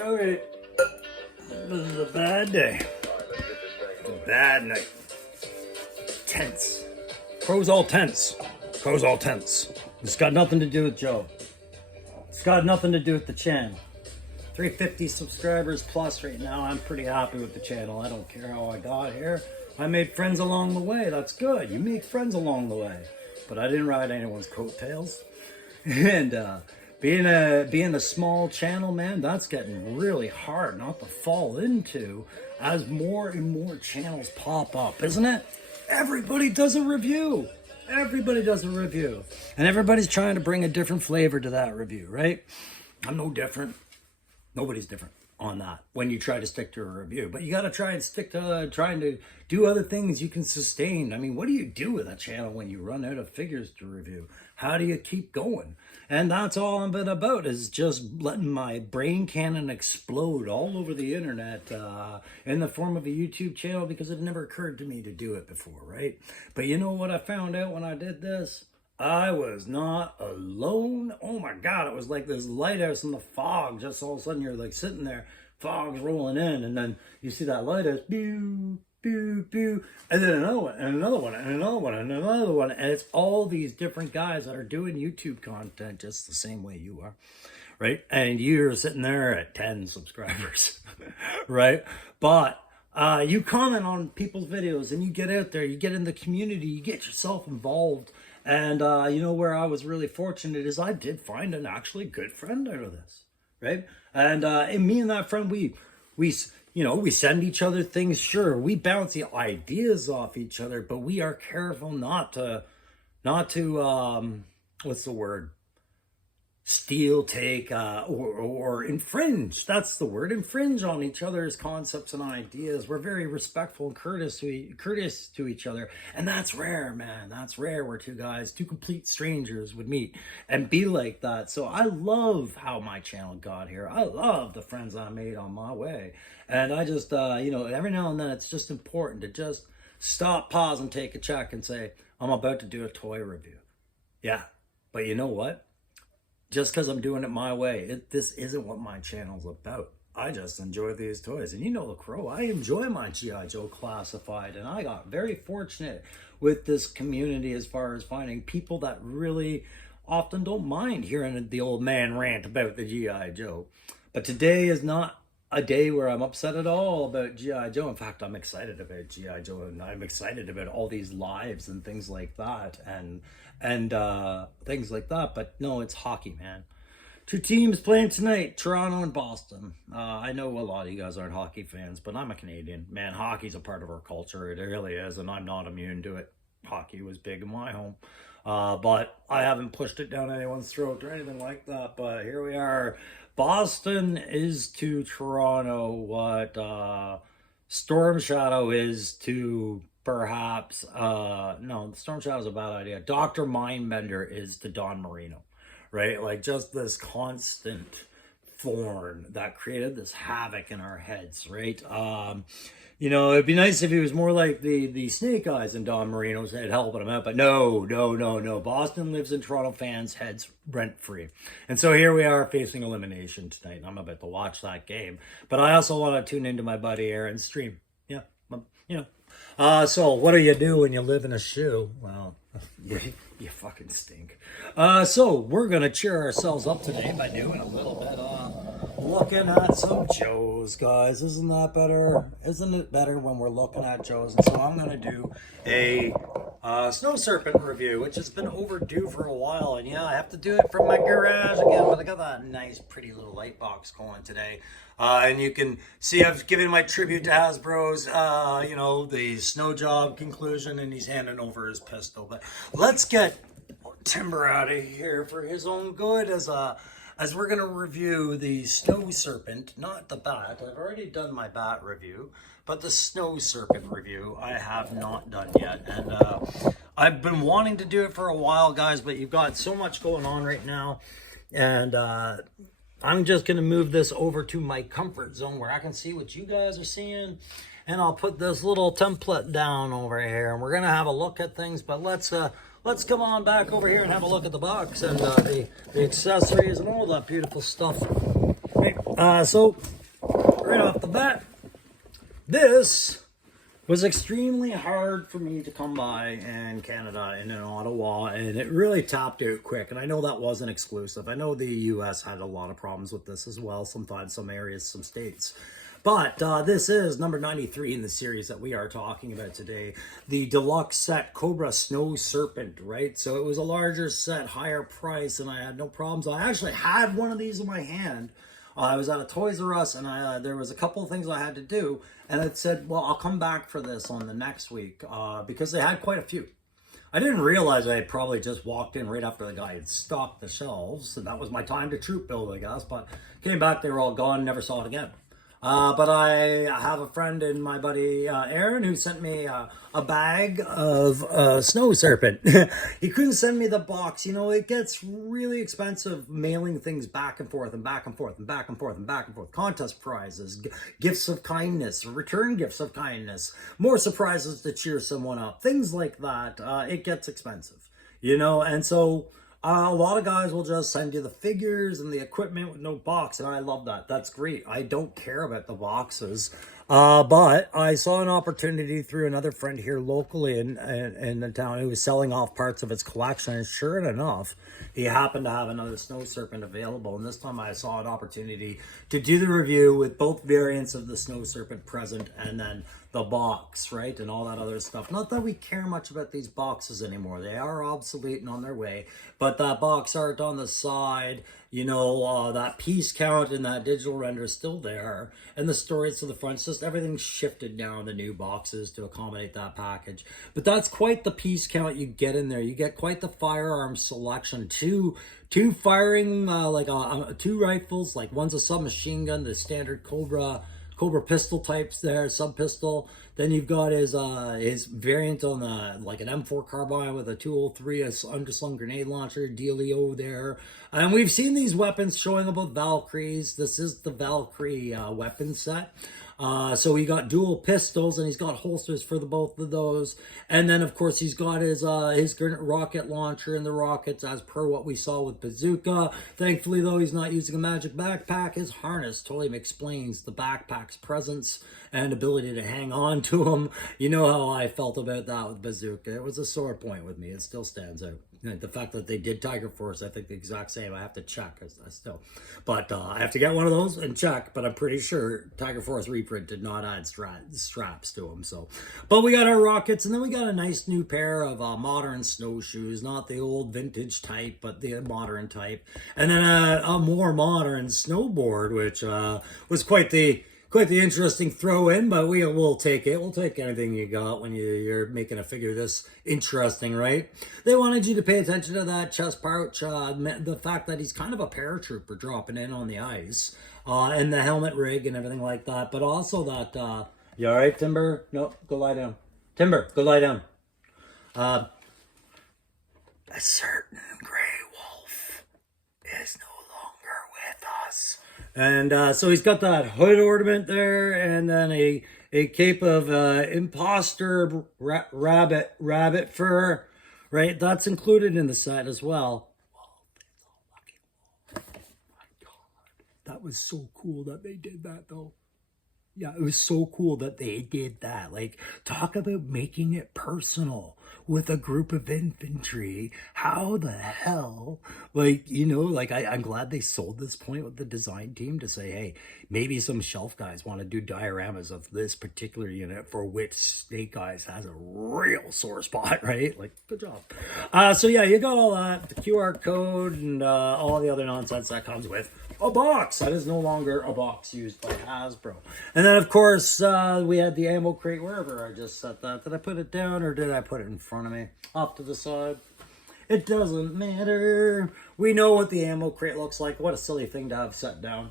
All right. This is a bad day. It's a bad night. Tense. Crow's all tense. Crow's all tense. It's got nothing to do with Joe. It's got nothing to do with the channel. 350 subscribers plus right now. I'm pretty happy with the channel. I don't care how I got here. I made friends along the way. That's good. You make friends along the way. But I didn't ride anyone's coattails. And being a small channel, man, that's getting really hard not to fall into as more and more channels pop up, isn't it? Everybody does a review. Everybody does a review. And everybody's trying to bring a different flavor to that review, right? I'm no different. Nobody's different on that when you try to stick to a review. But you got to try and stick to trying to do other things you can sustain. I mean, what do you do with a channel when you run out of figures to review? How do you keep going? And that's all I've been about, is just letting my brain cannon explode all over the internet in the form of a YouTube channel, because it never occurred to me to do it before, right? But you know what I found out when I did this? I was not alone. Oh my God, it was like this lighthouse in the fog. Just all of a sudden you're like sitting there, fog's rolling in, and then you see that lighthouse, pew, pew, pew, and then another one, and another one, and another one, and another one. And it's all these different guys that are doing YouTube content just the same way you are, right? And you're sitting there at 10 subscribers, right? But you comment on people's videos, and you get out there, you get in the community, you get yourself involved. And you know where I was really fortunate is I did find an actually good friend out of this, right? And me and that friend, we send each other things. Sure, we bounce the ideas off each other, but we are careful not to what's the word? Steal, take, or infringe. That's the word. Infringe on each other's concepts and ideas. We're very respectful and courteous to each other. And that's rare, man. That's rare where two complete strangers would meet and be like that. So I love how my channel got here. I love the friends I made on my way. And I just, every now and then it's just important to just stop, pause, and take a check and say, I'm about to do a toy review. Yeah, but you know what? Just because I'm doing it my way, this isn't what my channel's about. I just enjoy these toys. And you know the crow, I enjoy my G.I. Joe Classified. And I got very fortunate with this community as far as finding people that really often don't mind hearing the old man rant about the G.I. Joe. But today is not a day where I'm upset at all about G.I. Joe. In fact, I'm excited about G.I. Joe, and I'm excited about all these lives and things like that, and things like that. But no, it's hockey, man. Two teams playing tonight, Toronto and Boston. I know a lot of you guys aren't hockey fans, but I'm a Canadian. Man, hockey's a part of our culture. It really is, and I'm not immune to it. Hockey was big in my home. But I haven't pushed it down anyone's throat or anything like that. But here we are. Boston is to Toronto what Storm Shadow is to perhaps, no, Storm Shadow's a bad idea. Dr. Mindbender is to Don Marino, right? Like just this constant thorn that created this havoc in our heads, right? It'd be nice if he was more like the Snake Eyes and Don Marino's head helping him out, but no. Boston lives in Toronto fans' heads rent-free. And so here we are facing elimination tonight, and I'm about to watch that game. But I also want to tune into my buddy Aaron's stream. Yeah, so what do you do when you live in a shoe? Well, you fucking stink. So we're going to cheer ourselves up today by doing a little bit looking at some Joes, guys. Isn't that better? Isn't it better when we're looking at Joes? And so I'm going to do a Snow Serpent review, which has been overdue for a while. And yeah, I have to do it from my garage again, but I got that nice, pretty little light box going today. And you can see I've given my tribute to Hasbro's, the snow job conclusion, and he's handing over his pistol. But let's get Timber out of here for his own good as we're going to review the Snow Serpent, not the bat. I've already done my bat review, but the Snow Serpent review I have not done yet. And I've been wanting to do it for a while, guys, but you've got so much going on right now. And I'm just going to move this over to my comfort zone where I can see what you guys are seeing. And I'll put this little template down over here, and we're going to have a look at things. But let's let's come on back over here and have a look at the box and the accessories and all that beautiful stuff. Okay, so right off the bat, this was extremely hard for me to come by in Canada and in Ottawa, and it really topped out quick. And I know that wasn't exclusive. I know the US had a lot of problems with this as well, sometimes some areas, some states. But this is number 93 in the series that we are talking about today. The deluxe set Cobra Snow Serpent, right? So it was a larger set, higher price, and I had no problems. I actually had one of these in my hand. I was at a Toys R Us, and there was a couple of things I had to do. And it said, well, I'll come back for this on the next week because they had quite a few. I didn't realize I had probably just walked in right after the guy had stocked the shelves. And that was my time to troop build, I guess. But came back, they were all gone, never saw it again. But I have a friend and my buddy Aaron who sent me a bag of Snow Serpent. He couldn't send me the box. You know, it gets really expensive mailing things back and forth and back and forth and back and forth and back and forth. Contest prizes, gifts of kindness, return gifts of kindness, more surprises to cheer someone up, things like that. It gets expensive, you know, and so a lot of guys will just send you the figures and the equipment with no box, and I love that. That's great. I don't care about the boxes. But I saw an opportunity through another friend here locally in the town who was selling off parts of its collection, and sure enough, he happened to have another Snow Serpent available, and this time I saw an opportunity to do the review with both variants of the Snow Serpent present and then the box, right, and all that other stuff. Not that we care much about these boxes anymore. They are obsolete and on their way, but that box art on the side, you know, that piece count and that digital render is still there, and the stories to the front, just everything's shifted now in the new boxes to accommodate that package. But that's quite the piece count you get in there. You get quite the firearm selection. Two firing, two rifles, like one's a submachine gun, the standard Cobra pistol types there, sub pistol. Then you've got his variant on the like an M4 carbine with a 203, a underslung grenade launcher, dealio there. And we've seen these weapons showing up with Valkyries. This is the Valkyrie weapon set. So he got dual pistols and he's got holsters for the both of those. And then of course he's got his rocket launcher and the rockets as per what we saw with Bazooka. Thankfully though, he's not using a magic backpack. His harness totally explains the backpack's presence and ability to hang on to him. You know how I felt about that with Bazooka. It was a sore point with me. It still stands out. The fact that they did Tiger Force, I think the exact same. I have to check still. But I have to get one of those and check. But I'm pretty sure Tiger Force reprint did not add straps to them. So, but we got our rockets, and then we got a nice new pair of modern snowshoes. Not the old vintage type, but the modern type. And then a more modern snowboard, which was quite the interesting throw in, but we'll take it. We'll take anything you got when you're making a figure this interesting, right? They wanted you to pay attention to that chest pouch, the fact that he's kind of a paratrooper dropping in on the ice, and the helmet rig and everything like that, but also that, you all right, Timber? No, go lie down. Timber, go lie down. A certain gray wolf is no longer with us. And so he's got that hood ornament there, and then a cape of imposter rabbit fur, right? That's included in the set as well. Oh my God, that was so cool that they did that though. Yeah, it was so cool that they did that. Like, talk about making it personal with a group of infantry. How the hell? Like, you know, like I'm glad they sold this point with the design team to say, hey, maybe some shelf guys want to do dioramas of this particular unit for which Snake Eyes has a real sore spot, right? Like, good job. So yeah, you got all that, the QR code and all the other nonsense that comes with a box. That is no longer a box used by Hasbro. And then of course we had the ammo crate wherever I just set that. Did I put it down or did I put it in front of me? Off to the side. It doesn't matter. We know what the ammo crate looks like. What a silly thing to have set down.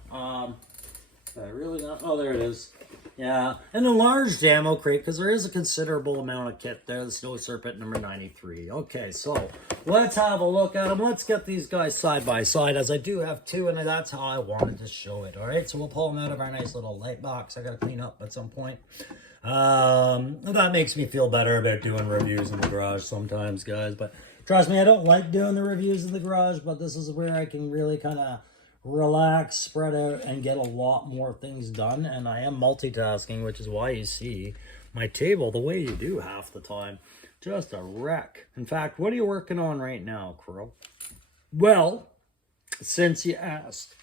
Really not. Oh, there it is. Yeah, an enlarged ammo crate because there is a considerable amount of kit there. The Snow Serpent number 93. Okay, so let's have a look at them. Let's get these guys side by side, as I do have two, and that's how I wanted to show it. All right, so we'll pull them out of our nice little light box. I got to clean up at some point. That makes me feel better about doing reviews in the garage sometimes, guys. But Trust me, I don't like doing the reviews in the garage, but this is where I can really kind of relax, spread out, and get a lot more things done. And I am multitasking, which is why you see my table the way you do half the time. Just a wreck. In fact, what are you working on right now, Crow? Well, since you asked,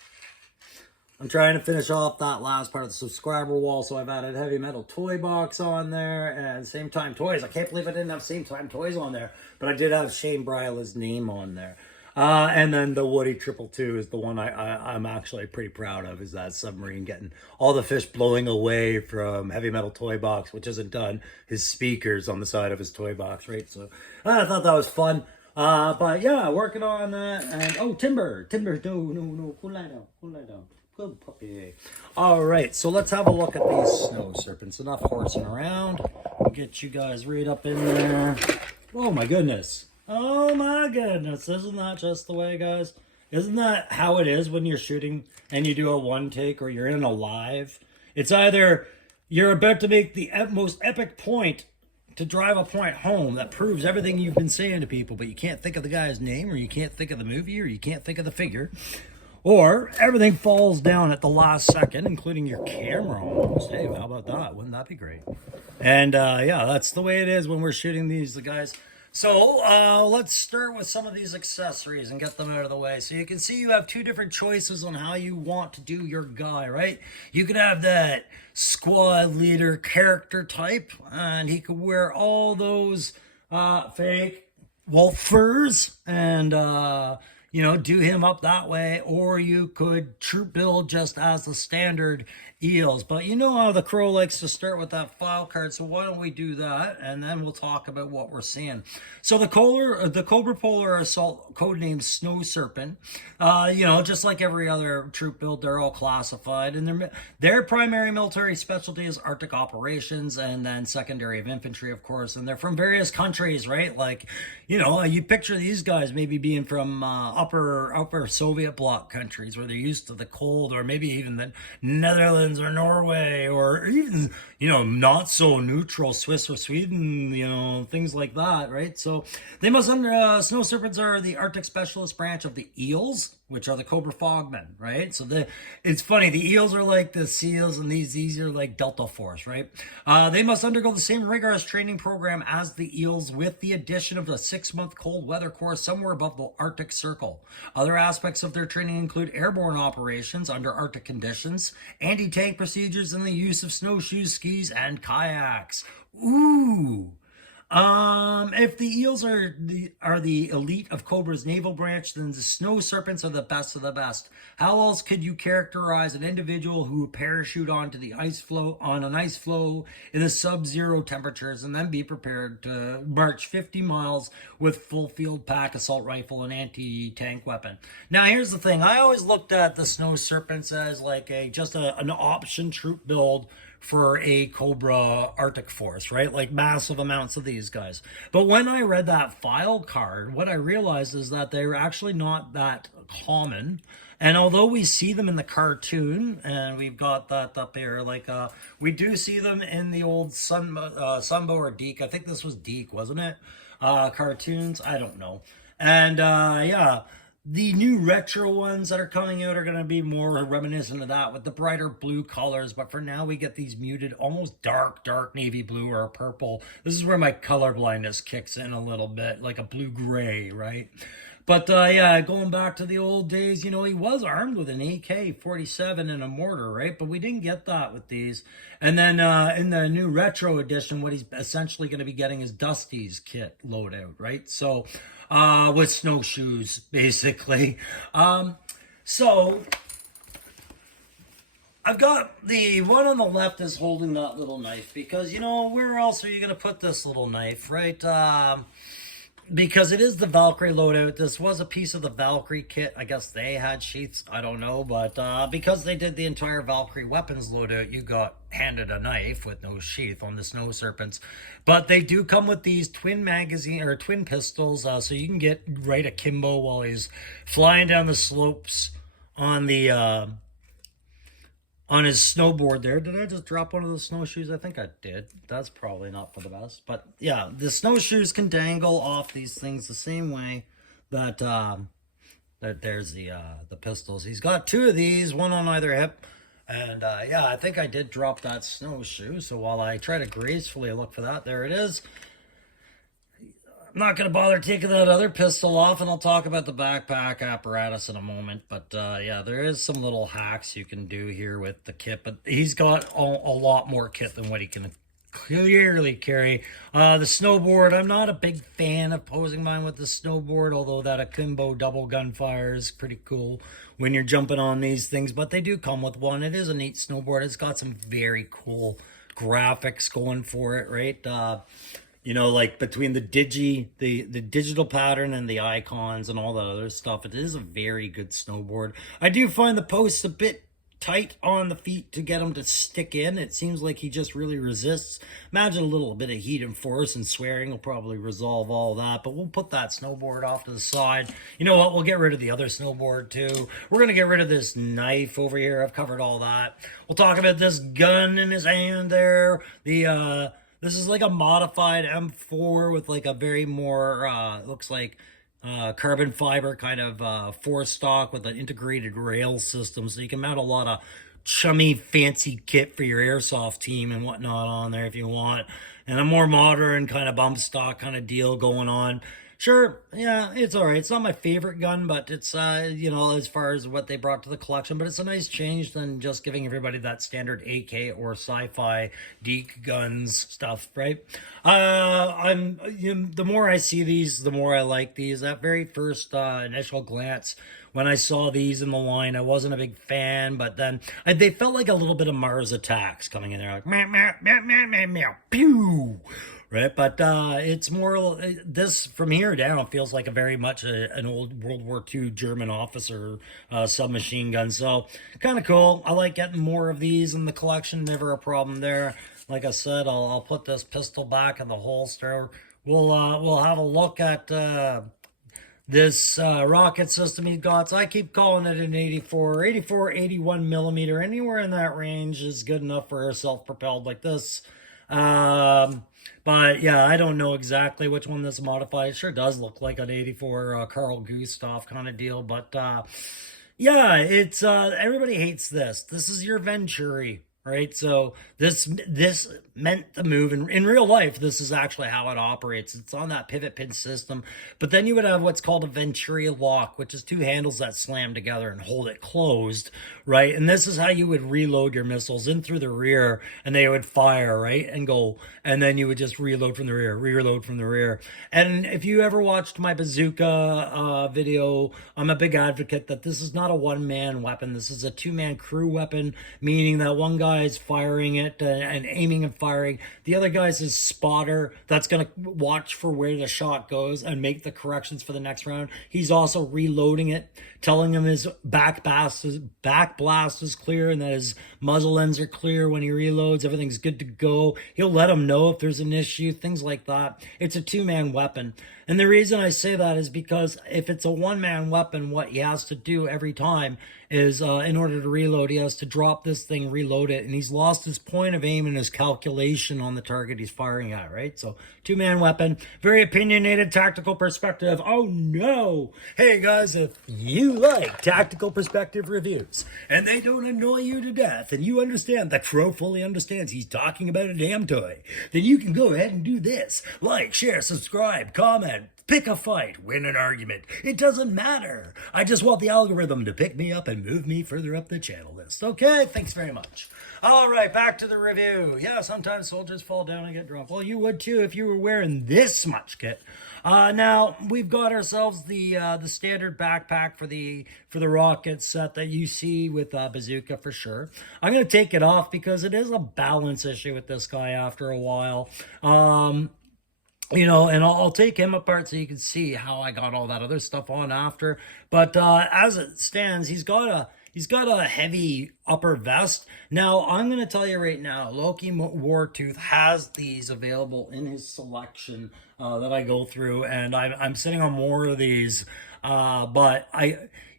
I'm trying to finish off that last part of the subscriber wall, so I've added heavy metal toy box on there and Same Time Toys. I can't believe I didn't have Same Time Toys on there, but I did have Shane Bryla's name on there. And then the Woody 222 is the one I'm actually pretty proud of, is that submarine getting all the fish blowing away from heavy metal toy box, which isn't done, his speakers on the side of his toy box, right? So I thought that was fun. But yeah, working on that. And oh, Timber, no, lie down. Good puppy. All right, so let's have a look at these snow serpents. Enough horsing around. We'll get you guys right up in there. Oh my goodness. Oh my goodness. Isn't that just the way, guys? Isn't that how it is when you're shooting and you do a one take or you're in a live? It's either you're about to make the most epic point to drive a point home that proves everything you've been saying to people, but you can't think of the guy's name, or you can't think of the movie, or you can't think of the figure. Or everything falls down at the last second, including your camera almost. Hey, how about that? Wouldn't that be great? And yeah, that's the way it is when we're shooting these, guys. So let's start with some of these accessories and get them out of the way. So you can see you have two different choices on how you want to do your guy, right? You could have that squad leader character type, and he could wear all those fake wolf furs and you know, do him up that way, or you could troop build just as the standard eels. But you know how the Crow likes to start with that file card, so why don't we do that, and then we'll talk about what we're seeing. So the Cobra Polar Assault, codenamed Snow Serpent, you know, just like every other troop build, they're all classified, and their primary military specialty is Arctic operations, and then secondary of infantry, of course, and they're from various countries, right? Like, you know, you picture these guys maybe being from upper Soviet bloc countries where they're used to the cold, or maybe even the Netherlands or Norway, or even, you know, not so neutral Swiss or Sweden, you know, things like that, right? So they must snow serpents are the Arctic specialist branch of the eels, which are the Cobra Frogmen, right? So it's funny, the eels are like the seals, and these are like Delta Force, right? They must undergo the same rigorous training program as the eels, with the addition of a 6-month cold weather course somewhere above the Arctic Circle. Other aspects of their training include airborne operations under Arctic conditions, anti-tank procedures, and the use of snowshoes, skis, and kayaks. Ooh. If the eels are the elite of Cobra's naval branch, then the snow serpents are the best of the best. How else could you characterize an individual who parachute onto the ice floe in the sub-zero temperatures and then be prepared to march 50 miles with full field pack, assault rifle, and anti-tank weapon? Now, here's the thing. I always looked at the snow serpents as like just an option troop build for a Cobra Arctic Force, right? Like massive amounts of these guys. But when I read that file card, what I realized is that they're actually not that common. And although we see them in the cartoon, and we've got that up here, like we do see them in the old Sunbow or Deke. I think this was Deke, wasn't it? Cartoons, I don't know. And yeah, the new retro ones that are coming out are going to be more reminiscent of that with the brighter blue colors. But for now, we get these muted, almost dark navy blue or purple. This is where my color blindness kicks in a little bit, like a blue-gray, right? But yeah, going back to the old days, you know, he was armed with an AK-47 and a mortar, right? But we didn't get that with these. And then in the new retro edition, what he's essentially going to be getting is Dusty's kit loadout, right? So with snowshoes, basically. So I've got the one on the left is holding that little knife because, you know, where else are you going to put this little knife, right? Because it is the Valkyrie loadout. This was a piece of the Valkyrie kit. I guess they had sheaths. I don't know. But because they did the entire Valkyrie weapons loadout, you got handed a knife with no sheath on the Snow Serpents. But they do come with these twin pistols. So you can get right akimbo while he's flying down the slopes on the on his snowboard there. Did I just drop one of the snowshoes? I think I did. That's probably not for the best. But yeah, the snowshoes can dangle off these things the same way that there's the pistols. He's got two of these, one on either hip. And yeah, I think I did drop that snowshoe. So while I try to gracefully look for that, there it is. I'm not going to bother taking that other pistol off, and I'll talk about the backpack apparatus in a moment. But yeah, there is some little hacks you can do here with the kit, but he's got a lot more kit than what he can clearly carry. The snowboard, I'm not a big fan of posing mine with the snowboard, although that akimbo double gunfire is pretty cool when you're jumping on these things, but they do come with one. It is a neat snowboard. It's got some very cool graphics going for it, right? You know, like between the digital pattern and the icons and all that other stuff, it is a very good snowboard. I do find the posts a bit tight on the feet to get him to stick in. It seems like he just really resists. Imagine a little bit of heat and force, and swearing will probably resolve all that, but we'll put that snowboard off to the side. You know what, we'll get rid of the other snowboard too. We're gonna get rid of this knife over here. I've covered all that. We'll talk about this gun in his hand there. This is like a modified M4 with like a very more, looks like carbon fiber kind of four stock with an integrated rail system. So you can mount a lot of chummy fancy kit for your airsoft team and whatnot on there if you want. And a more modern kind of bump stock kind of deal going on. Sure, yeah, it's all right. It's not my favorite gun, but it's, you know, as far as what they brought to the collection, but it's a nice change than just giving everybody that standard AK or sci-fi deke guns stuff, right? The more I see these, the more I like these. That very first initial glance, when I saw these in the line, I wasn't a big fan, but then they felt like a little bit of Mars Attacks coming in there, like meow, meow, meow, meow, meow, meow, pew. Right, but it's more, this from here down feels like a very much an old World War II German officer submachine gun. So kind of cool. I like getting more of these in the collection. Never a problem there. Like I said, I'll put this pistol back in the holster. We'll have a look at this rocket system he got. So I keep calling it an 81 millimeter. Anywhere in that range is good enough for a self-propelled like this. But yeah, I don't know exactly which one this modified. It sure does look like an 84 Carl Gustav kind of deal. But yeah, it's everybody hates this. This is your Venturi, right? So this meant the move. In real life, this is actually how it operates. It's on that pivot pin system. But then you would have what's called a Venturi lock, which is two handles that slam together and hold it closed, right? And this is how you would reload your missiles in through the rear, and they would fire, right? And go, and then you would just reload from the rear, reload from the rear. And if you ever watched my bazooka video, I'm a big advocate that this is not a one-man weapon. This is a two-man crew weapon, meaning that one guy is firing it and aiming and firing. The other guy's his spotter that's going to watch for where the shot goes and make the corrections for the next round. He's also reloading it, telling him his back blast is clear and that his muzzle ends are clear when he reloads. Everything's good to go. He'll let him know if there's an issue, things like that. It's a two-man weapon. And the reason I say that is because if it's a one-man weapon, what he has to do every time is, in order to reload, he has to drop this thing, reload it, and he's lost his point of aim and his calculation on the target he's firing at, right? So, two-man weapon, very opinionated tactical perspective. Oh no! Hey guys, if you like tactical perspective reviews, and they don't annoy you to death, and you understand that Crow fully understands he's talking about a damn toy, then you can go ahead and do this. Like, share, subscribe, comment, pick a fight, win an argument. It doesn't matter. I just want the algorithm to pick me up and move me further up the channel list. Okay, thanks very much. All right, back to the review. Yeah, sometimes soldiers fall down and get drunk. Well, you would too if you were wearing this much kit. Now we've got ourselves the standard backpack for the rocket set that you see with bazooka for sure. I'm gonna take it off because it is a balance issue with this guy after a while. You know, and I'll take him apart so you can see how I got all that other stuff on after. But as it stands, he's got a heavy upper vest. Now, I'm going to tell you right now, Loki Wartooth has these available in his selection that I go through, and I'm sitting on more of these. But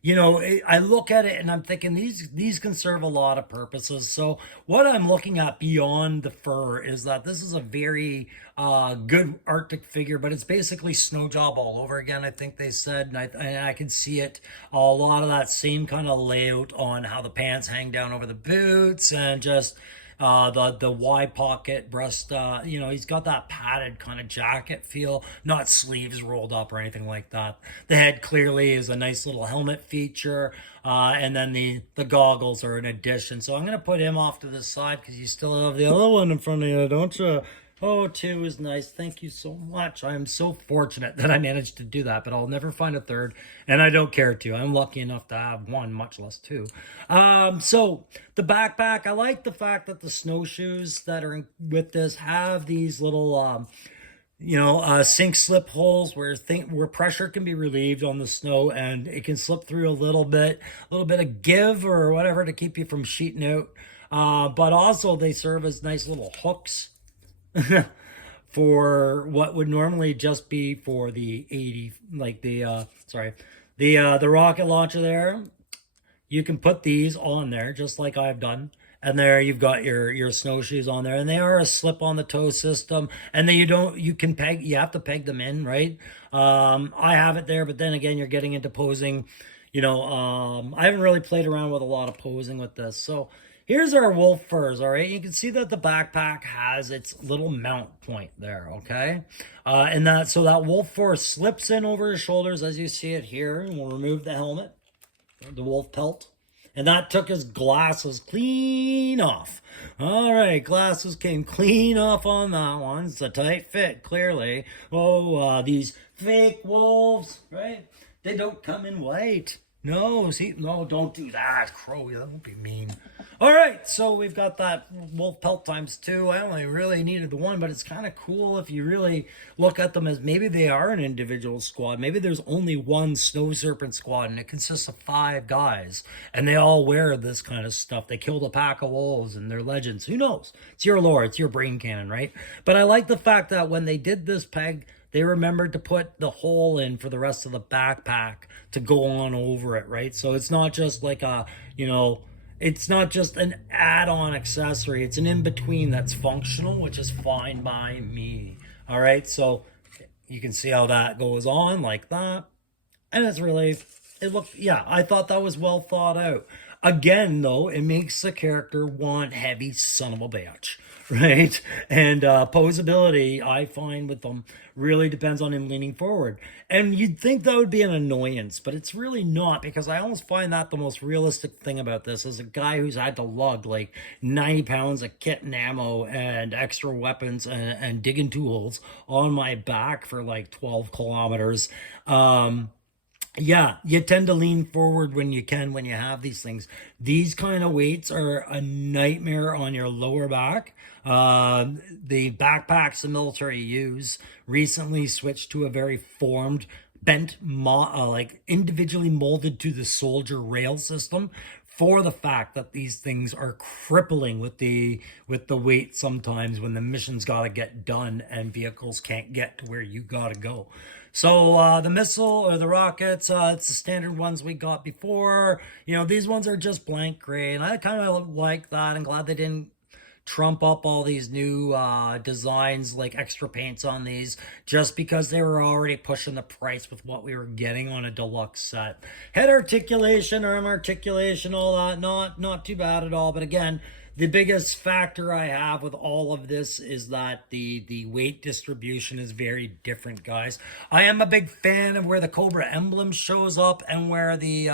I look at it and I'm thinking these can serve a lot of purposes. So what I'm looking at beyond the fur is that this is a very good Arctic figure, but it's basically snow job all over again. I think they said, and I can see it a lot of that same kind of layout on how the pants hang down over the boots and just the wide pocket breast. He's got that padded kind of jacket feel, not sleeves rolled up or anything like that. The head clearly is a nice little helmet feature, and then the goggles are an addition. So I'm gonna put him off to the side because you still have the other one in front of you, don't you? Oh, two is nice. Thank you so much. I am so fortunate that I managed to do that, but I'll never find a third, and I don't care to. I'm lucky enough to have one, much less two. So the backpack, I like the fact that the snowshoes that are with this have these little, sink slip holes where pressure can be relieved on the snow, and it can slip through a little bit of give or whatever to keep you from sheeting out. But also they serve as nice little hooks for what would normally just be for the 80, like the rocket launcher there. You can put these on there just like I've done. And there you've got your snowshoes on there, and they are a slip on the toe system. And then you have to peg them in, right? I have it there, but then again, you're getting into posing. I haven't really played around with a lot of posing with this. So here's our wolf furs, all right? You can see that the backpack has its little mount point there, okay? So that wolf fur slips in over his shoulders as you see it here. And we'll remove the helmet, the wolf pelt. And that took his glasses clean off. All right, glasses came clean off on that one. It's a tight fit, clearly. Oh, these fake wolves, right? They don't come in white. No, don't do that, Crow. That won't be mean. All right, so we've got that wolf pelt times two. I only really needed the one, but it's kind of cool if you really look at them as maybe they are an individual squad. Maybe there's only one Snow Serpent squad, and it consists of 5 guys, and they all wear this kind of stuff. They killed a pack of wolves, and they're legends. Who knows? It's your lore. It's your brain cannon, right? But I like the fact that when they did this peg, they remembered to put the hole in for the rest of the backpack to go on over it, right? So it's not just like it's not just an add-on accessory. It's an in-between that's functional, which is fine by me. All right, so you can see how that goes on like that. And I thought that was well thought out. Again, though, it makes the character one heavy son of a bitch, right? And posability, I find with them, really depends on him leaning forward. And you'd think that would be an annoyance, but it's really not, because I almost find that the most realistic thing about this is a guy who's had to lug like 90 pounds of kit and ammo and extra weapons and digging tools on my back for like 12 kilometers. Yeah, you tend to lean forward when you have these things. These kind of weights are a nightmare on your lower back. The backpacks the military use recently switched to a very formed, bent, like individually molded to the soldier rail system, for the fact that these things are crippling with the weight sometimes when the mission's got to get done and vehicles can't get to where you got to go. So the missile or the rockets, it's the standard ones we got before. These ones are just blank gray, and I kind of like that. I'm glad they didn't trump up all these new designs, like extra paints on these, just because they were already pushing the price with what we were getting on a deluxe set. Head articulation, arm articulation, all that, not too bad at all. But again, the biggest factor I have with all of this is that the weight distribution is very different, guys. I am a big fan of where the Cobra emblem shows up and where the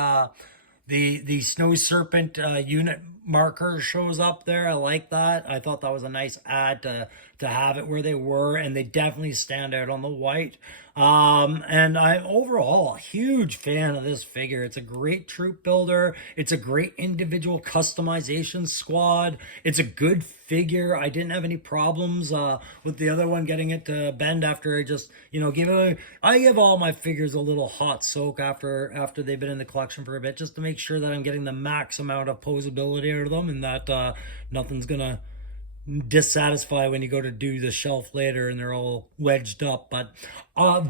Snow Serpent unit marker shows up there. I like that. I thought that was a nice add to have it where they were, and they definitely stand out on the white. And I'm overall a huge fan of this figure. It's a great troop builder. It's a great individual customization squad. It's a good figure. I didn't have any problems with the other one getting it to bend after I just, I give all my figures a little hot soak after they've been in the collection for a bit, just to make sure that I'm getting the max amount of posability out of them, and that nothing's gonna dissatisfied when you go to do the shelf later and they're all wedged up, but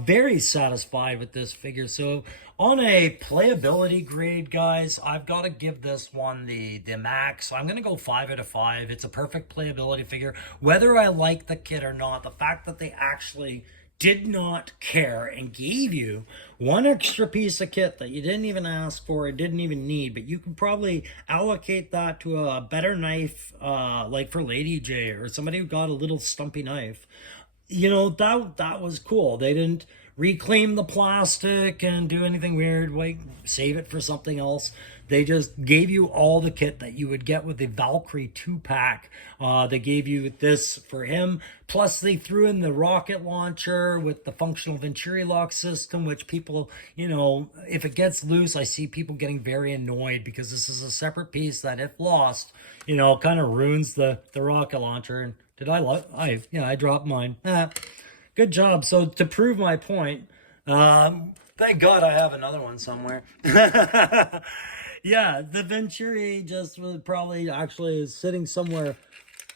very satisfied with this figure. So on a playability grade, guys, I've got to give this one the max. I'm gonna go 5 out of 5. It's a perfect playability figure, whether I like the kit or not. The fact that they actually did not care and gave you one extra piece of kit that you didn't even ask for, it didn't even need, but you can probably allocate that to a better knife, like for Lady J or somebody who got a little stumpy knife. That was cool. They didn't reclaim the plastic and do anything weird, like save it for something else. They just gave you all the kit that you would get with the Valkyrie 2-pack. They gave you this for him. Plus, they threw in the rocket launcher with the functional Venturi lock system, which people, if it gets loose, I see people getting very annoyed because this is a separate piece that, if lost, kind of ruins the rocket launcher. And did I dropped mine. Good job. So to prove my point, thank God I have another one somewhere. Yeah, the Venturi just was probably actually is sitting somewhere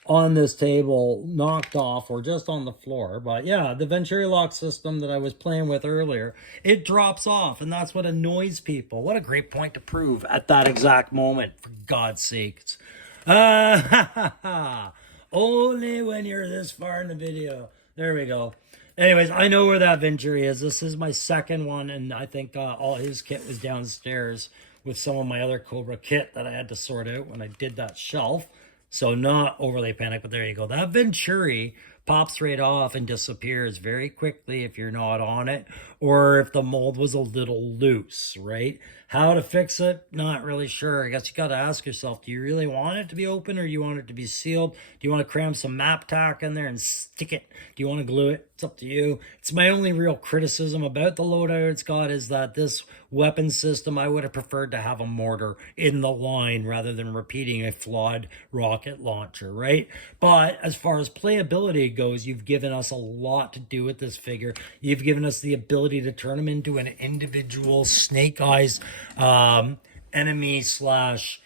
on this table, knocked off or just on the floor. But yeah, the Venturi lock system that I was playing with earlier, it drops off, and that's what annoys people. What a great point to prove at that exact moment, for God's sakes. Only when you're this far in the video. There we go. Anyways, I know where that Venturi is. This is my second one, and I think all his kit was downstairs with some of my other Cobra kit that I had to sort out when I did that shelf. So not overly panicked, but there you go. That Venturi pops right off and disappears very quickly if you're not on it, or if the mold was a little loose, right? How to fix it? Not really sure. I guess you got to ask yourself, do you really want it to be open, or do you want it to be sealed? Do you want to cram some map tack in there and stick it? Do you want to glue it? It's up to you. It's my only real criticism about the loadout it's got is that this weapon system, I would have preferred to have a mortar in the line rather than repeating a flawed rocket launcher, right? But as far as playability goes, you've given us a lot to do with this figure. You've given us the ability to turn him into an individual Snake Eyes enemy slash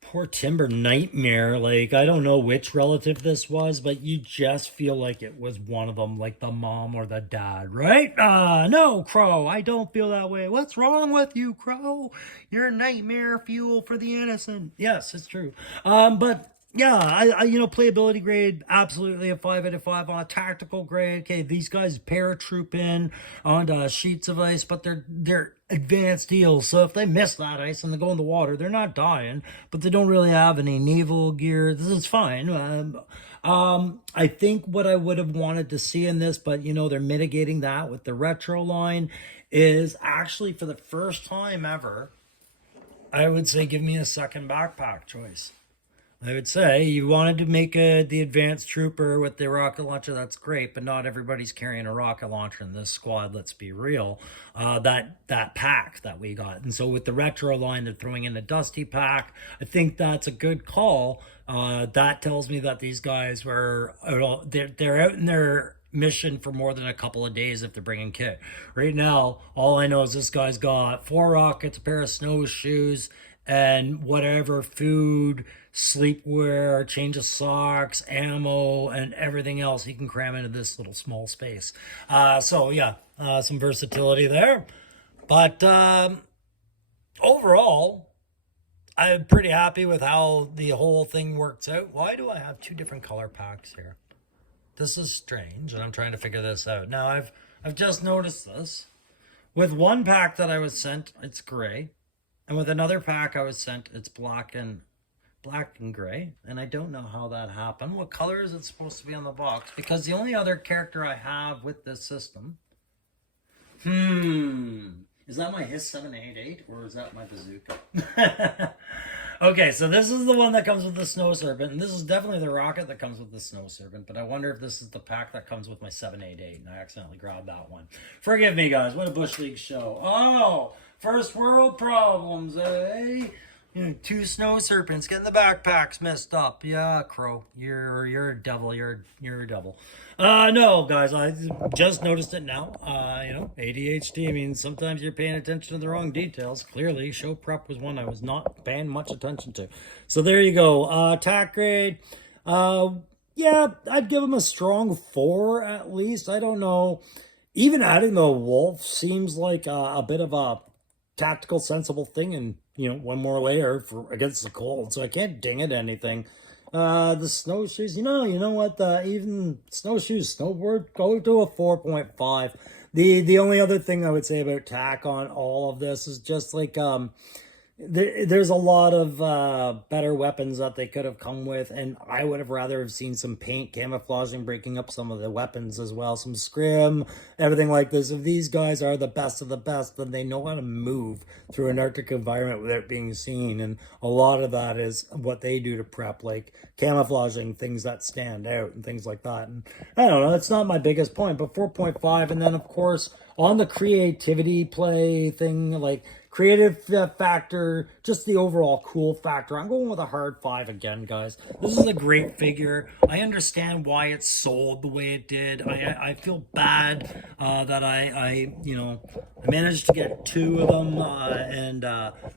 poor Timber nightmare. Like, I don't know which relative this was, but you just feel like it was one of them, like the mom or the dad, right? No, Crow, I don't feel that way. What's wrong with you, Crow? You're nightmare fuel for the innocent. Yes, it's true. But yeah, I playability grade, absolutely a 5 out of 5. On a tactical grade, okay, these guys paratroop in onto sheets of ice, but they're advanced deals. So if they miss that ice and they go in the water, they're not dying, but they don't really have any naval gear. This is fine. I think what I would have wanted to see in this, but they're mitigating that with the retro line, is actually for the first time ever, I would say give me a second backpack choice. I would say you wanted to make the advanced trooper with the rocket launcher. That's great, but not everybody's carrying a rocket launcher in this squad. Let's be real. That pack that we got, and so with the retro line, they're throwing in a dusty pack. I think that's a good call. That tells me that these guys were they're out in their mission for more than a couple of days if they're bringing kit. Right now, all I know is this guy's got 4 rockets, a pair of snowshoes, and whatever food, sleepwear, change of socks, ammo, and everything else he can cram into this little small space. So yeah, some versatility there. But overall, I'm pretty happy with how the whole thing works out. Why do I have 2 different color packs here? This is strange, and I'm trying to figure this out. Now, I've just noticed this. With one pack that I was sent, it's gray. And with another pack I was sent, it's black and gray. And I don't know how that happened. What color is it supposed to be on the box? Because the only other character I have with this system... Is that my Hiss 788 or is that my bazooka? Okay, so this is the one that comes with the Snow Serpent, and this is definitely the rocket that comes with the Snow Serpent, but I wonder if this is the pack that comes with my 788, and I accidentally grabbed that one. Forgive me, guys. What a Bush League show. Oh, first world problems, eh? 2 Snow Serpents, getting the backpacks messed up. Yeah, Crow, you're a devil. You're a devil. No, guys, I just noticed it now. ADHD. I mean, sometimes you're paying attention to the wrong details. Clearly, show prep was one I was not paying much attention to. So there you go. Attack grade. Uh, yeah, I'd give them a strong 4 at least. I don't know. Even adding the wolf seems like a bit of a tactical, sensible thing, and one more layer for against the cold, so I can't ding it anything. The snowshoes, you know what? Even snowshoes, snowboard, go to a 4.5. The only other thing I would say about tack on all of this is just like there's a lot of better weapons that they could have come with, and I would have rather have seen some paint camouflaging, breaking up some of the weapons as well, some scrim, everything like this. If these guys are the best of the best, then they know how to move through an Arctic environment without being seen, and a lot of that is what they do to prep, like camouflaging things that stand out and things like that. And I don't know, it's not my biggest point, but 4.5. And then of course on the creativity play thing, like creative factor, just the overall cool factor, I'm going with a hard 5 again, guys. This is a great figure. I understand why it sold the way it did. I feel bad that I managed to get 2 of them, and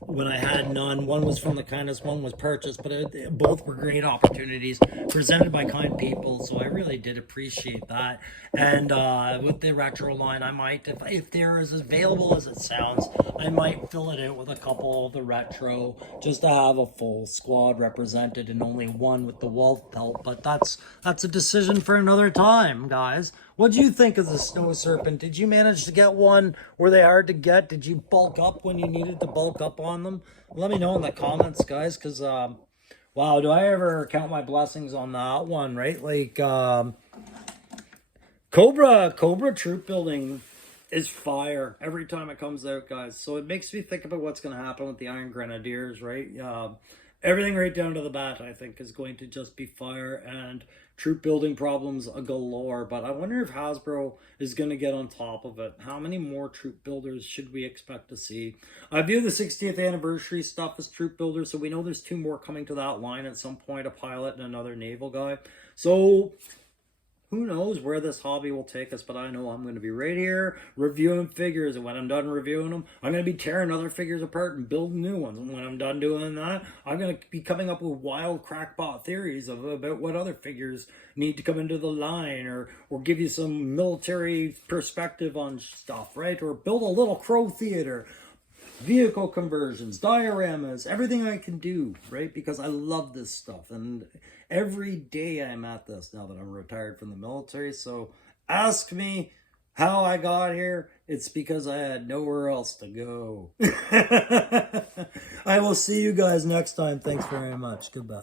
when I had none, one was from the kindness, one was purchased, but both were great opportunities presented by kind people, so I really did appreciate that. And with the retro line, I might, if they're as available as it sounds, I might fill it out with a couple of the retro just to have a full squad represented and only one with the wolf pelt. But that's a decision for another time, guys. What do you think of the Snow Serpent? Did you manage to get one? Were they hard to get? Did you bulk up when you needed to bulk up on them? Let me know in the comments, guys, because wow, do I ever count my blessings on that one, right? Like Cobra troop building is fire every time it comes out, guys. So it makes me think about what's going to happen with the Iron Grenadiers, right? Everything right down to the bat, I think, is going to just be fire, and troop building problems galore. But I wonder if Hasbro is going to get on top of it. How many more troop builders should we expect to see? I view the 60th anniversary stuff as troop builders, so we know there's 2 more coming to that line at some point, a pilot and another naval guy. So who knows where this hobby will take us, but I know I'm going to be right here reviewing figures, and when I'm done reviewing them, I'm going to be tearing other figures apart and building new ones. And when I'm done doing that, I'm going to be coming up with wild crackpot theories about what other figures need to come into the line, or give you some military perspective on stuff, right? Or build a little crow theater, vehicle conversions, dioramas, everything I can do, right? Because I love this stuff, and every day I'm at this now that I'm retired from the military. So ask me how I got here. It's because I had nowhere else to go. I will see you guys next time. Thanks very much. Goodbye.